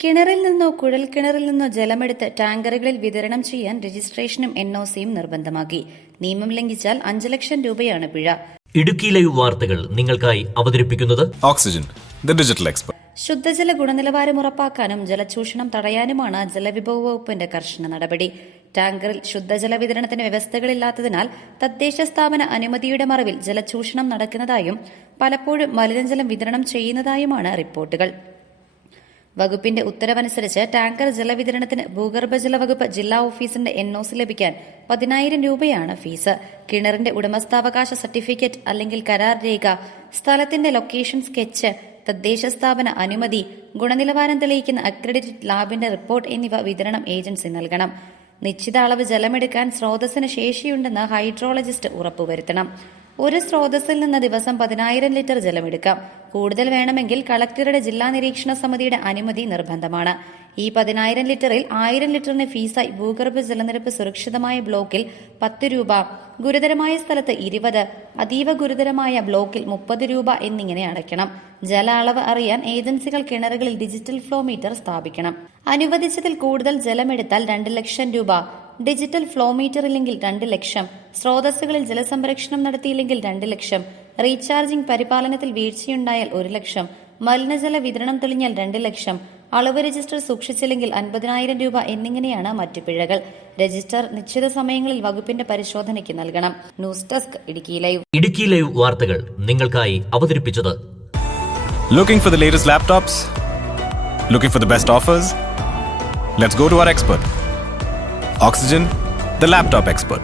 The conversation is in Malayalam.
കിണറിൽ നിന്നോ കുഴൽക്കിണറിൽ നിന്നോ ജലമെടുത്ത് ടാങ്കറുകളിൽ വിതരണം ചെയ്യാൻ രജിസ്ട്രേഷനും എൻ ഒ സിയും നിർബന്ധമാക്കി. നിയമം ലംഘിച്ചാൽ അഞ്ച് ലക്ഷം രൂപയാണ് പിഴ. ഇടുക്കി ലൈവ് വാർത്തകൾ നിങ്ങൾക്കായി അവതരിപ്പിക്കുന്നത് ഓക്സിജൻ ഡിജിറ്റൽ digital expert. ശുദ്ധജല ഗുണനിലവാരം ഉറപ്പാക്കാനും ജലചൂഷണം തടയാനുമാണ് ജലവിഭവ വകുപ്പിന്റെ കർശന നടപടി. ടാങ്കറിൽ ശുദ്ധജല വിതരണത്തിന് വ്യവസ്ഥകളില്ലാത്തതിനാൽ തദ്ദേശ സ്ഥാപന അനുമതിയുടെ മറവിൽ ജലചൂഷണം നടക്കുന്നതായും പലപ്പോഴും മലിനജലം വിതരണം ചെയ്യുന്നതായുമാണ് റിപ്പോർട്ടുകൾ. വകുപ്പിന്റെ ഉത്തരവനുസരിച്ച് ടാങ്കർ ജലവിതരണത്തിന് ഭൂഗർഭജല വകുപ്പ് ജില്ലാ ഓഫീസിന്റെ എൻ ലഭിക്കാൻ പതിനായിരം രൂപയാണ് ഫീസ്. കിണറിന്റെ ഉടമസ്ഥാവകാശ സർട്ടിഫിക്കറ്റ് അല്ലെങ്കിൽ കരാർ രേഖ സ്ഥലത്തിന്റെ ലൊക്കേഷൻ സ്കെച്ച് തദ്ദേശ സ്ഥാപന അനുമതി ഗുണനിലവാരം തെളിയിക്കുന്ന അക്രഡിറ്റഡ് ലാബിന്റെ റിപ്പോർട്ട് എന്നിവ വിതരണം ഏജൻസി നൽകണം. നിശ്ചിത അളവ് ജലമെടുക്കാൻ സ്രോതസ്സിന് ശേഷിയുണ്ടെന്ന് ഹൈഡ്രോളജിസ്റ്റ് ഉറപ്പുവരുത്തണം. ഒരു സ്രോതസ്സിൽ നിന്ന് ദിവസം പതിനായിരം ലിറ്റർ ജലമെടുക്കാം. കൂടുതൽ വേണമെങ്കിൽ കളക്ടറുടെ ജില്ലാ നിരീക്ഷണ സമിതിയുടെ അനുമതി നിർബന്ധമാണ്. ഈ പതിനായിരം ലിറ്ററിൽ ആയിരം ലിറ്ററിന് ഫീസായി ഭൂഗർഭ ജലനിരപ്പ് സുരക്ഷിതമായ ബ്ലോക്കിൽ പത്ത് രൂപ ഗുരുതരമായ സ്ഥലത്ത് ഇരുപത് അതീവ ഗുരുതരമായ ബ്ലോക്കിൽ മുപ്പത് രൂപ എന്നിങ്ങനെ അടയ്ക്കണം. ജല അളവ് അറിയാൻ ഏജൻസികൾ കിണറുകളിൽ ഡിജിറ്റൽ ഫ്ലോ മീറ്റർ സ്ഥാപിക്കണം. അനുവദിച്ചതിൽ കൂടുതൽ ജലമെടുത്താൽ രണ്ട് ലക്ഷം രൂപ ഡിജിറ്റൽ ഫ്ലോ മീറ്റർ ഇല്ലെങ്കിൽ രണ്ട് ലക്ഷം സ്രോതസ്സുകളിൽ ജലസംരക്ഷണം നടത്തിയില്ലെങ്കിൽ രണ്ട് ലക്ഷം റീചാർജിംഗ് പരിപാലനത്തിൽ വീഴ്ചയുണ്ടായാൽ ഒരു ലക്ഷം മലിനജല വിതരണം തെളിഞ്ഞാൽ രണ്ട് ലക്ഷം അളവ് രജിസ്റ്റർ സൂക്ഷിച്ചില്ലെങ്കിൽ അൻപതിനായിരം രൂപ എന്നിങ്ങനെയാണ് മറ്റു പിഴകൾ രജിസ്റ്റർ നിശ്ചിത സമയങ്ങളിൽ വകുപ്പിന്റെ പരിശോധനയ്ക്ക് നൽകണം news desk Idukki live Idukki live വാർത്തകൾ നിങ്ങൾക്കായി അവതരിപ്പിച്ചത് looking for the latest laptops? Looking for the best offers? Let's go to our expert. Oxygen, the laptop expert.